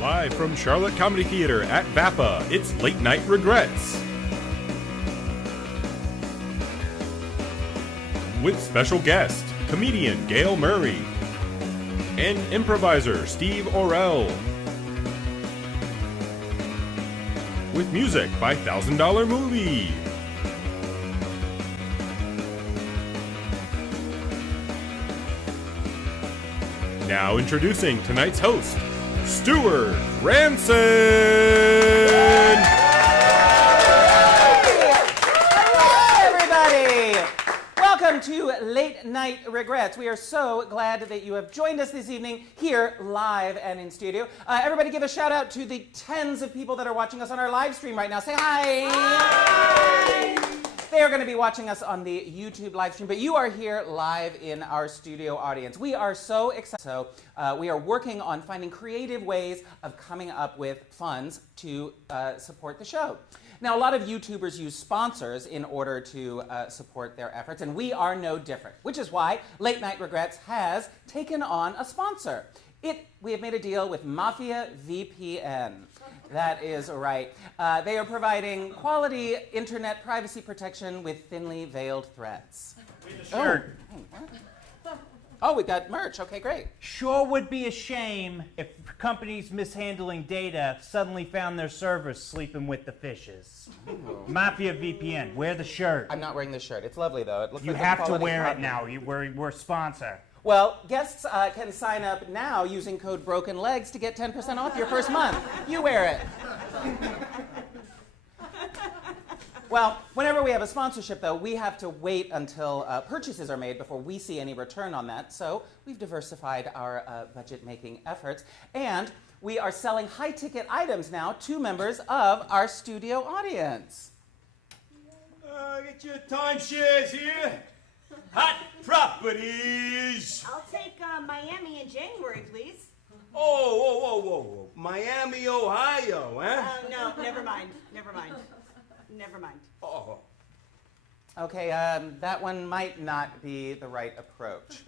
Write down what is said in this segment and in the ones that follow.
Live from Charlotte Comedy Theater at VAPA, it's Late Night Regrets. With special guest, comedian Gayle Murray, and improviser Steve Orrell. With music by $1,000 Movie. Now introducing tonight's host, Stuart Ranson! Hello, everybody! Welcome to Late Night Regrets. We are so glad that you have joined us this evening here live and in studio. Everybody give a shout out to the tens of people that are watching us on our live stream right now. Say hi! Hi! They are going to be watching us on the YouTube live stream, but you are here live in our studio audience. We are so excited. So we are working on finding creative ways of coming up with funds to support the show. Now, a lot of YouTubers use sponsors in order to support their efforts, and we are no different, which is why Late Night Regrets has taken on a sponsor. We have made a deal with Mafia VPN. That is right. They are providing quality internet privacy protection with thinly veiled threats. Shirt. Oh, we got merch. Okay, great. Sure would be a shame if companies mishandling data suddenly found their servers sleeping with the fishes. Mafia VPN, wear the shirt. I'm not wearing this shirt. It's lovely, though. It looks You like a have to quality wear it product. now. We're a sponsor. Well, guests can sign up now using code BROKENLEGS to get 10% off your first month. You wear it. Well, whenever we have a sponsorship, though, we have to wait until purchases are made before we see any return on that. So we've diversified our budget-making efforts. And we are selling high-ticket items now to members of our studio audience. Get your timeshares here. Hot properties. I'll take Miami in January, please. Whoa. Miami, Ohio, huh? No, never mind. Oh. Okay, that one might not be the right approach.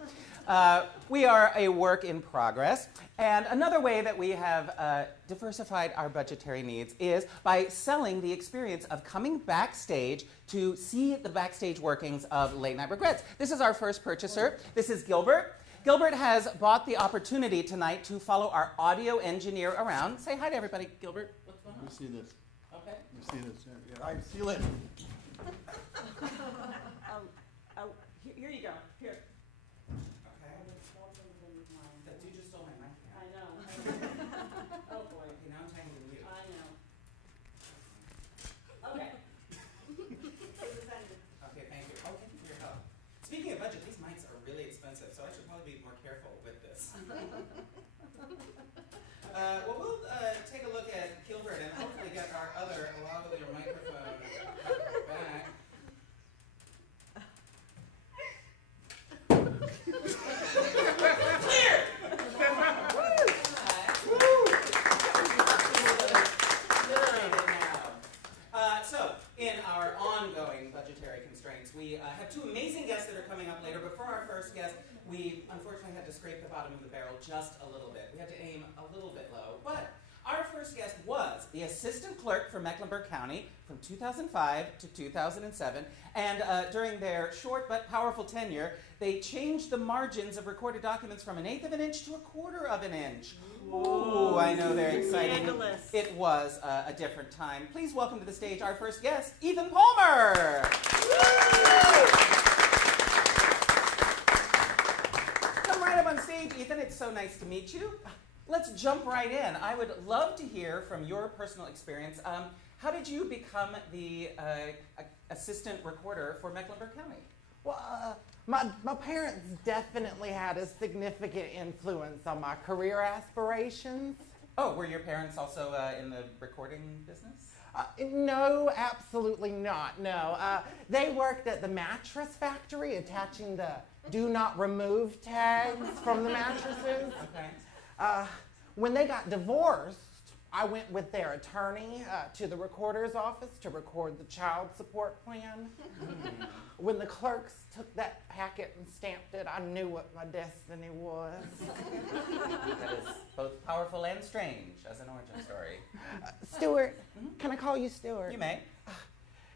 We are a work in progress, and another way that we have diversified our budgetary needs is by selling the experience of coming backstage to see the backstage workings of Late Night Regrets. This is our first purchaser. This is Gilbert. Gilbert has bought the opportunity tonight to follow our audio engineer around. Say hi to everybody, Gilbert. What's going on? You see this? Okay. You see this? Yeah, I feel it. Here you go. Here. Okay. That dude just stole my mic. I know. Oh boy. Okay, now I'm trying to mute. I know. Okay. Okay, thank you. Oh, thank you for your help. Speaking of budget, these mics are really expensive, so I should probably be more careful with this. Well, we'll take a look at Gilbert and hopefully get our other lavalier microphone back. Clear! So, in our ongoing budgetary constraints, we have two amazing guests that are coming up later, but for our first guest, we unfortunately had to scrape the bottom of the barrel just a little bit. We had to aim a little bit low, but our first guest was the assistant clerk for Mecklenburg County from 2005 to 2007, and during their short but powerful tenure, they changed the margins of recorded documents from 1/8 of an inch to 1/4 of an inch. Ooh, I know, very exciting. Scandalous. It was a different time. Please welcome to the stage our first guest, Ethan Palmer. Come right up on stage, Ethan. It's so nice to meet you. Let's jump right in. I would love to hear from your personal experience. How did you become the assistant recorder for Mecklenburg County? Well, my parents definitely had a significant influence on my career aspirations. Oh, were your parents also in the recording business? No, absolutely not, no. They worked at the mattress factory attaching the do not remove tags from the mattresses. Okay. When they got divorced, I went with their attorney to the recorder's office to record the child support plan. When the clerks took that packet and stamped it, I knew what my destiny was. That is both powerful and strange as an origin story. Stuart, can I call you Stuart? You may.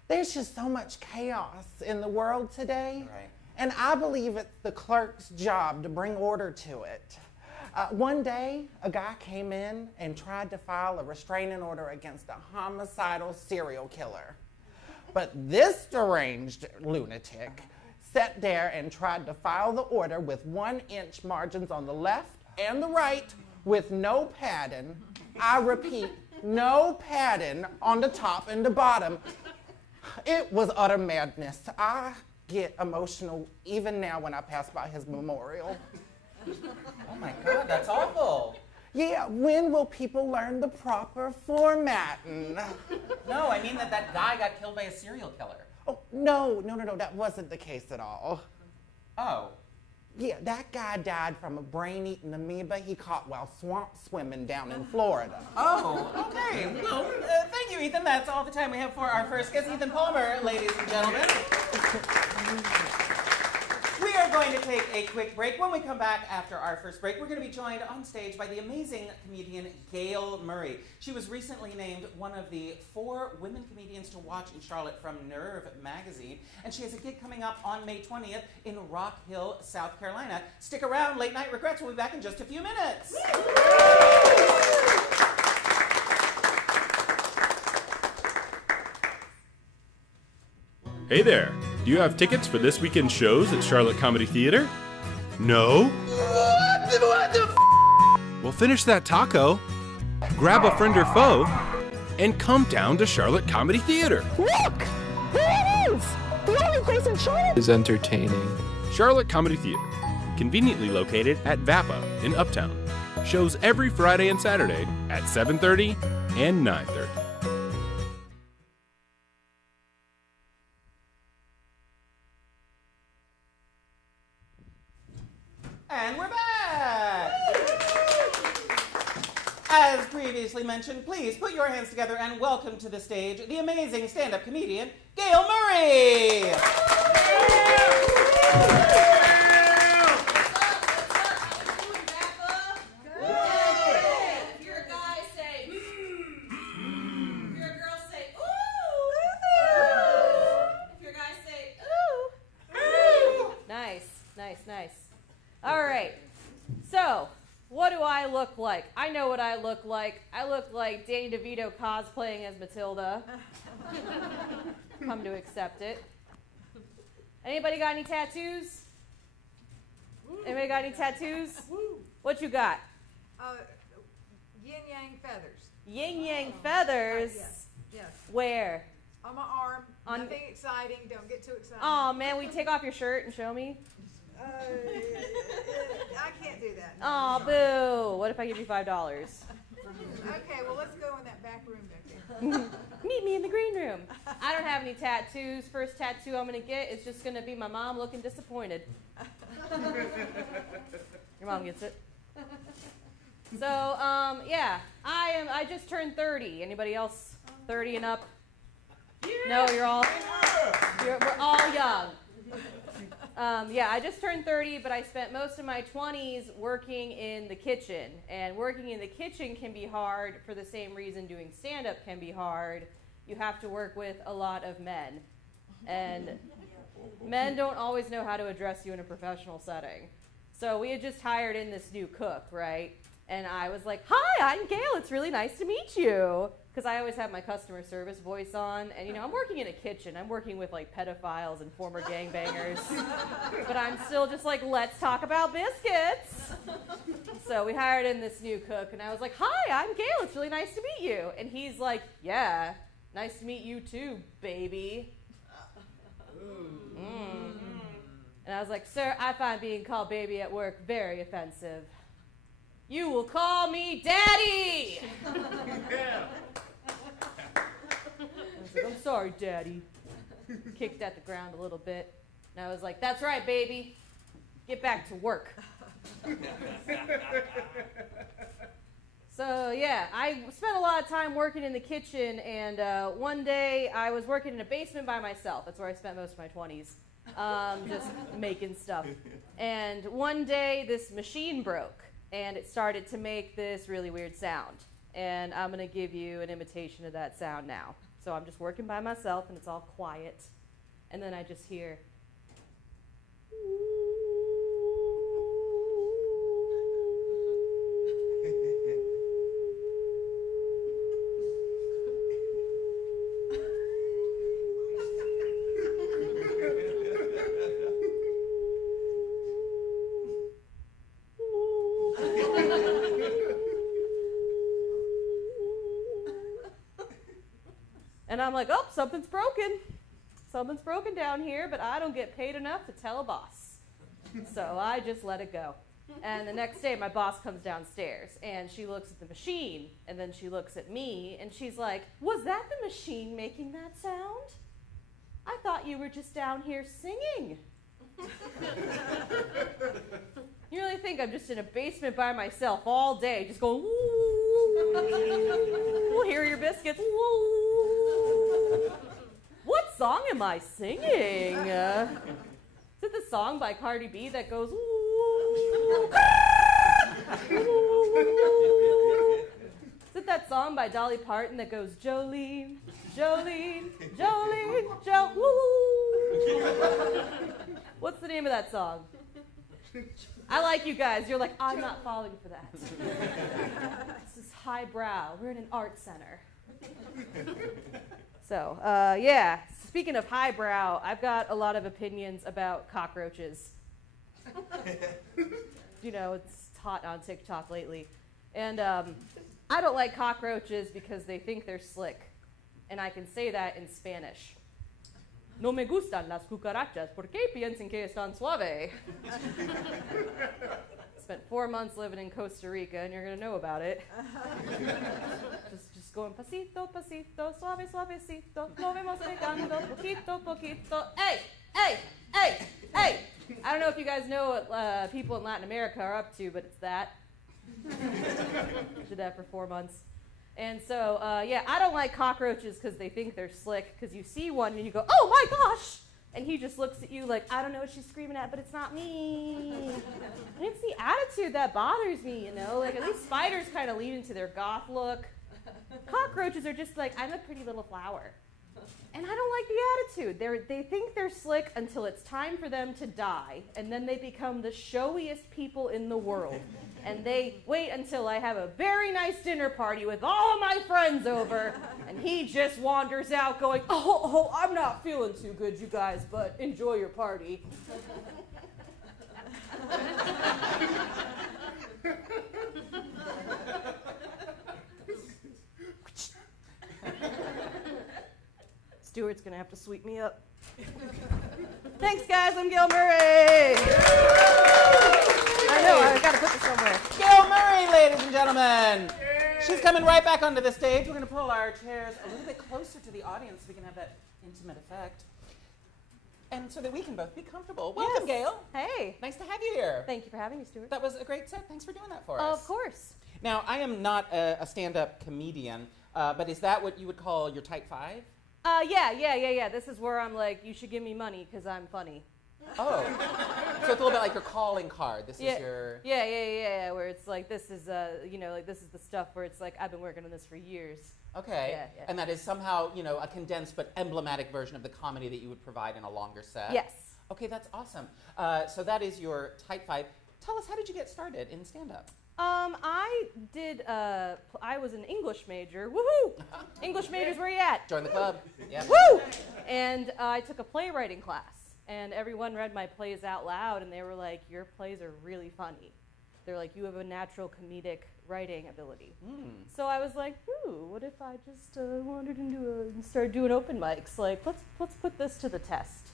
There's just so much chaos in the world today. Right. And I believe it's the clerk's job to bring order to it. One day, a guy came in and tried to file a restraining order against a homicidal serial killer. But this deranged lunatic sat there and tried to file the order with 1-inch margins on the left and the right with no padding. I repeat, no padding on the top and the bottom. It was utter madness. I get emotional even now when I pass by his memorial. Oh my God, that's awful. Yeah, when will people learn the proper formatting? No, I mean that guy got killed by a serial killer. Oh, no, that wasn't the case at all. Oh. Yeah, that guy died from a brain-eating amoeba he caught while swamp swimming down in Florida. Oh, okay. Well, thank you, Ethan. That's all the time we have for our first guest, Ethan Palmer, ladies and gentlemen. We are going to take a quick break. When we come back after our first break, we're going to be joined on stage by the amazing comedian Gayle Murray. She was recently named one of the 4 women comedians to watch in Charlotte from Nerve magazine, and she has a gig coming up on May 20th in Rock Hill, South Carolina. Stick around. Late Night Regrets will be back in just a few minutes. Hey there! Do you have tickets for this weekend's shows at Charlotte Comedy Theater? No? Well, finish that taco, grab a friend or foe, and come down to Charlotte Comedy Theater. Look! There it is! The only place in Charlotte is entertaining. Charlotte Comedy Theater, conveniently located at Vapa in Uptown. Shows every Friday and Saturday at 7:30 and 9:30. And we're back! As previously mentioned, please put your hands together and welcome to the stage the amazing stand-up comedian, Gayle Murray! If you're a guy, say if you're a girl, say ooh. If you're a guy, say ooh. Nice. All right. So, what do I look like? I know what I look like. I look like Danny DeVito cosplaying as Matilda. Come to accept it. Anybody got any tattoos? Anybody got any tattoos? What you got? Yin yang feathers. Yin yang feathers. Yes. Where? On my arm. Nothing exciting. Don't get too excited. Oh man, will you take off your shirt and show me? I can't do that. No. Oh boo! What if I give you $5? Okay, well let's go in that back room back there. Meet me in the green room. I don't have any tattoos. First tattoo I'm gonna get is just gonna be my mom looking disappointed. Your mom gets it. So, yeah, I just turned 30. Anybody else 30 and up? No, we're all young. Yeah, I just turned 30, but I spent most of my 20s working in the kitchen. And working in the kitchen can be hard for the same reason doing stand-up can be hard. You have to work with a lot of men. And men don't always know how to address you in a professional setting. So we had just hired in this new cook, right? And I was like, hi, I'm Gayle. It's really nice to meet you. Because I always have my customer service voice on. And, you know, I'm working in a kitchen. I'm working with, like, pedophiles and former gangbangers. But I'm still just like, let's talk about biscuits. So we hired in this new cook. And I was like, hi, I'm Gayle. It's really nice to meet you. And he's like, yeah, nice to meet you too, baby. And I was like, sir, I find being called baby at work very offensive. You will call me daddy! I was like, I'm sorry, daddy. Kicked at the ground a little bit. And I was like, that's right, baby. Get back to work. So, yeah, I spent a lot of time working in the kitchen, and one day I was working in a basement by myself. That's where I spent most of my 20s. Just making stuff. And one day this machine broke, and it started to make this really weird sound. And I'm going to give you an imitation of that sound now. So I'm just working by myself, and it's all quiet. And then I just hear... And I'm like, oh, something's broken. Something's broken down here, but I don't get paid enough to tell a boss. So I just let it go. And the next day, my boss comes downstairs, and she looks at the machine, and then she looks at me, and she's like, was that the machine making that sound? I thought you were just down here singing. You really think I'm just in a basement by myself all day, just going, woo, hear your biscuits, woo. What song am I singing? Is it the song by Cardi B that goes, woo? Is it that song by Dolly Parton that goes, Jolene, Jolene, Jolene, Jo, woo? What's the name of that song? I like you guys. You're like, I'm not falling for that. This is highbrow. We're in an art center. So, yeah, speaking of highbrow, I've got a lot of opinions about cockroaches. You know, it's hot on TikTok lately. And I don't like cockroaches because they think they're slick. And I can say that in Spanish. No me gustan las cucarachas porque piensan que están suave. Spent 4 months living in Costa Rica, and you're going to know about it. Just going pasito, pasito, suave, suavecito, lo vemos pegando, poquito, poquito. Hey, hey, hey, hey! I don't know if you guys know what people in Latin America are up to, but it's that. Did that for 4 months. And so, yeah, I don't like cockroaches because they think they're slick, because you see one and you go, oh my gosh! And he just looks at you like, I don't know what she's screaming at, but it's not me. And it's the attitude that bothers me, you know? Like, at least spiders kind of lead into their goth look. Cockroaches are just like, I'm a pretty little flower. And I don't like the attitude. They think they're slick until it's time for them to die, and then they become the showiest people in the world. And they wait until I have a very nice dinner party with all of my friends over, and he just wanders out going, oh, I'm not feeling too good, you guys, but enjoy your party. Stuart's gonna have to sweep me up. Thanks, guys. I'm Gayle Murray. I know, I've got to put this somewhere. Gayle Murray, ladies and gentlemen. She's coming right back onto the stage. We're going to pull our chairs a little bit closer to the audience so we can have that intimate effect. And so that we can both be comfortable. Welcome, Yes. Gayle. Hey. Nice to have you here. Thank you for having me, Stuart. That was a great set. Thanks for doing that for us. Of course. Now, I am not a stand-up comedian, but is that what you would call your type 5? Yeah. This is where I'm like, you should give me money because I'm funny. Oh. So it's a little bit like your calling card. This is your... Yeah, where it's like, this is, like this is the stuff where it's like, I've been working on this for years. Okay. Yeah. And that is somehow, a condensed but emblematic version of the comedy that you would provide in a longer set? Yes. Okay, that's awesome. So that is your type 5. Tell us, how did you get started in stand-up? I was an English major. Woohoo! English majors, where you at? Join the club. Yeah. Woo! And I took a playwriting class, and everyone read my plays out loud, and they were like, your plays are really funny. They're like, you have a natural comedic writing ability. So I was like, what if I just wandered into and started doing open mics? Like, let's put this to the test.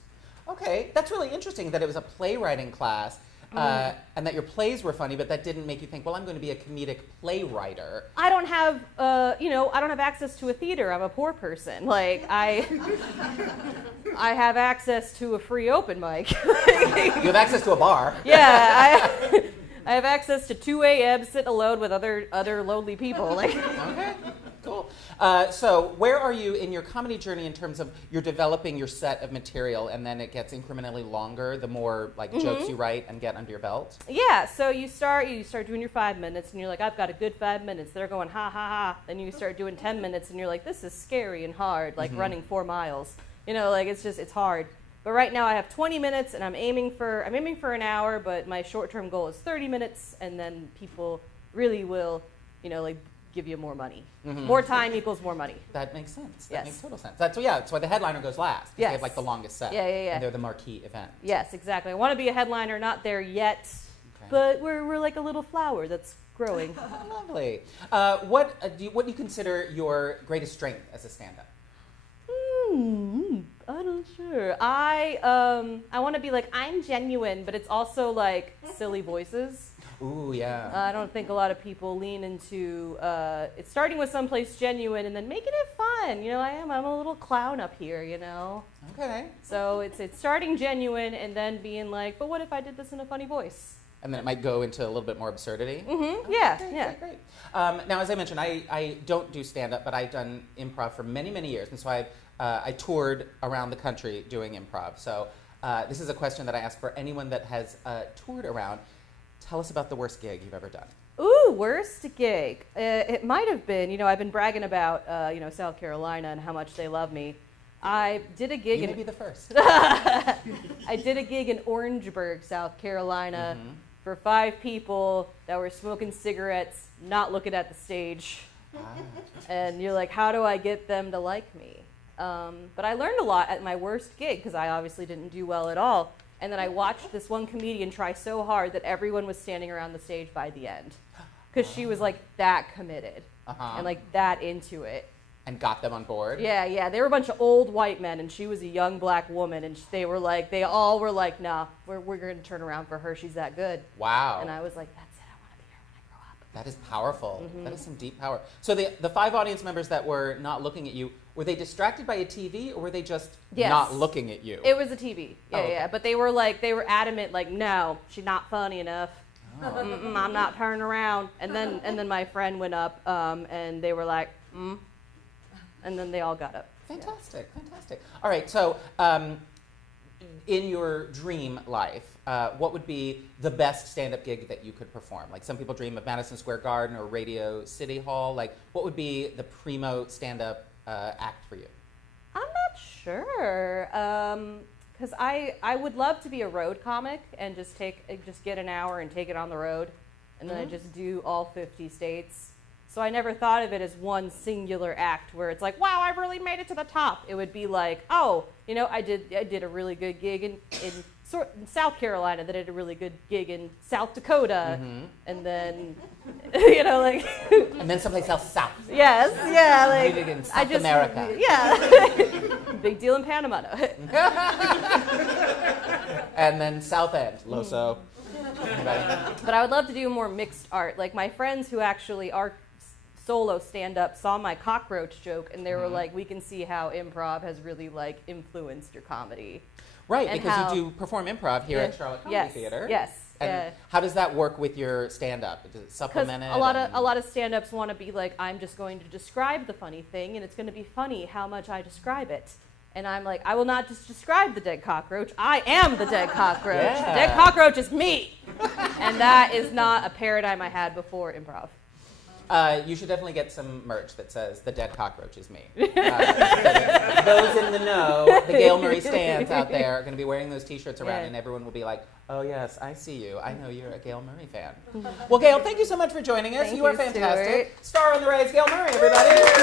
Okay, that's really interesting that it was a playwriting class. And that your plays were funny, but that didn't make you think, well, I'm going to be a comedic playwriter. I don't have, I don't have access to a theater. I'm a poor person. Like, I have access to a free open mic. You have access to a bar. Yeah, I have access to 2 a.m. sitting alone with other lonely people. Like, okay, cool. cool. So where are you in your comedy journey in terms of you're developing your set of material and then it gets incrementally longer the more like jokes you write and get under your belt? Yeah, so you start doing your 5 minutes and you're like, I've got a good 5 minutes. They're going ha ha ha. Then you start doing 10 minutes and you're like, this is scary and hard, like running 4 miles. You know, like it's hard. But right now I have 20 minutes and I'm aiming for an hour, but my short-term goal is 30 minutes, and then people really will, you know, like give you more money. More time equals more money. That makes sense. That Yes. makes total sense. That's why the headliner goes last. 'Cause they have Yes. like the longest set. Yeah. And they're the marquee event. Yes, exactly. I want to be a headliner, not there yet, but we're like a little flower that's growing. Lovely. What do you consider your greatest strength as a stand-up? I'm not sure. I want to be like, I'm genuine, but it's also like silly voices. Ooh, yeah. I don't think a lot of people lean into it's starting with someplace genuine and then making it fun. You know, I'm a little clown up here, you know. Okay. So it's starting genuine and then being like, but what if I did this in a funny voice? And then it might go into a little bit more absurdity. Yeah. Great. Now, as I mentioned, I don't do stand-up, but I've done improv for many, many years. And so I toured around the country doing improv. So this is a question that I ask for anyone that has toured around. Tell us about the worst gig you've ever done. Ooh, worst gig. It might have been, you know, I've been bragging about, South Carolina and how much they love me. I did a gig You may be the first. I did a gig in Orangeburg, South Carolina, for 5 people that were smoking cigarettes, not looking at the stage. And you're like, how do I get them to like me? But I learned a lot at my worst gig because I obviously didn't do well at all. And then I watched this one comedian try so hard that everyone was standing around the stage by the end because she was like that committed and like that into it. And got them on board? Yeah. They were a bunch of old white men, and she was a young black woman, and they all were like, nah, we're going to turn around for her. She's that good. Wow. And I was like, that's it. I want to be her when I grow up. That is powerful. That is some deep power. So the 5 audience members that were not looking at you, were they distracted by a TV, or were they just not looking at you? It was a TV. Yeah, okay. yeah. But they were adamant, like, no, she's not funny enough. I'm not turning around. And then my friend went up, and they were like, and then they all got up. Fantastic. All right, so in your dream life, what would be the best stand-up gig that you could perform? Like some people dream of Madison Square Garden or Radio City Hall. Like, what would be the primo stand-up act for you? I'm not sure, because I would love to be a road comic and just get an hour and take it on the road, and then I just do all 50 states. So I never thought of it as one singular act where it's like, wow, I really made it to the top. It would be like, oh, you know, I did a really good gig in South Carolina, then I did a really good gig in South Dakota, and then, you know, like. And then someplace else south. Yes, yeah, like. You did in South America. Yeah. Big deal in Panama. And then South End, Loso. But I would love to do more mixed art. Like my friends who actually are solo stand-up saw my cockroach joke, and they were like, we can see how improv has really like influenced your comedy. Right, and because you do perform improv here at Charlotte Comedy Theater. Yes. And how does that work with your stand-up? Does it supplement it? A lot of stand-ups want to be like, I'm just going to describe the funny thing, and it's going to be funny how much I describe it. And I'm like, I will not just describe the dead cockroach. I am the dead cockroach. Yeah. The dead cockroach is me. And that is not a paradigm I had before improv. You should definitely get some merch that says, the dead cockroach is me. Those in the know, the Gayle Murray stands out there, are going to be wearing those T-shirts around, and everyone will be like, oh, yes, I see you. I know you're a Gayle Murray fan. Well, Gayle, thank you so much for joining us. Thank you are you, fantastic. Stuart. Star on the Rise, Gayle Murray, everybody. Thank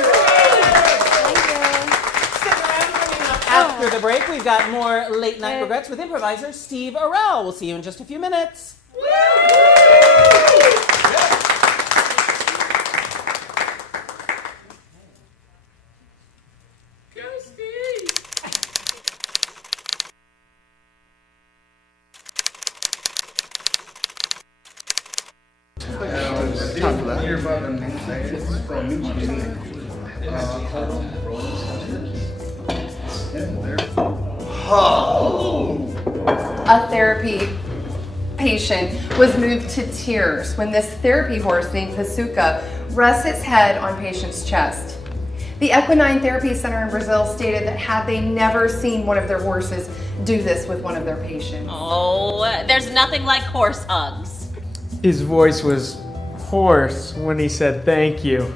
you. Stick around. Coming up after the break, we've got more Late Night Regrets with improviser Steve Orrell. We'll see you in just a few minutes. A therapy patient was moved to tears when this therapy horse named Pasuka rests its head on patient's chest. The Equine Therapy Center in Brazil stated that had they never seen one of their horses do this with one of their patients. Oh, there's nothing like horse hugs. His voice was hoarse when he said thank you.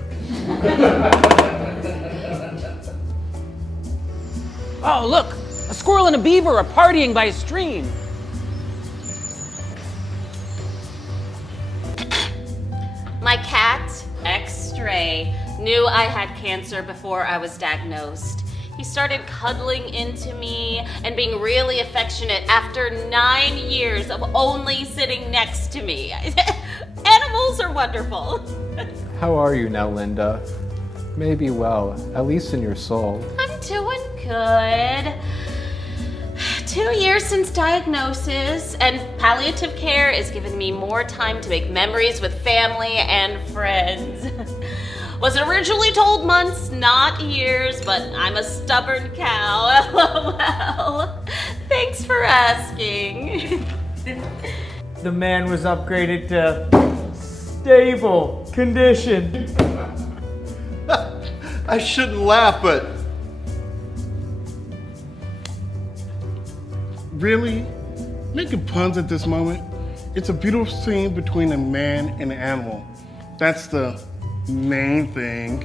Oh, look! A squirrel and a beaver are partying by a stream. My cat, X-Stray, knew I had cancer before I was diagnosed. He started cuddling into me and being really affectionate after 9 years of only sitting next to me. Animals are wonderful. How are you now, Linda? Maybe well, at least in your soul. I'm doing good. 2 years since diagnosis, and palliative care is giving me more time to make memories with family and friends. Was originally told months, not years, but I'm a stubborn cow. LOL. Thanks for asking. The man was upgraded to stable condition. I shouldn't laugh, but really? Making puns at this moment? It's a beautiful scene between a man and an animal. That's the main thing.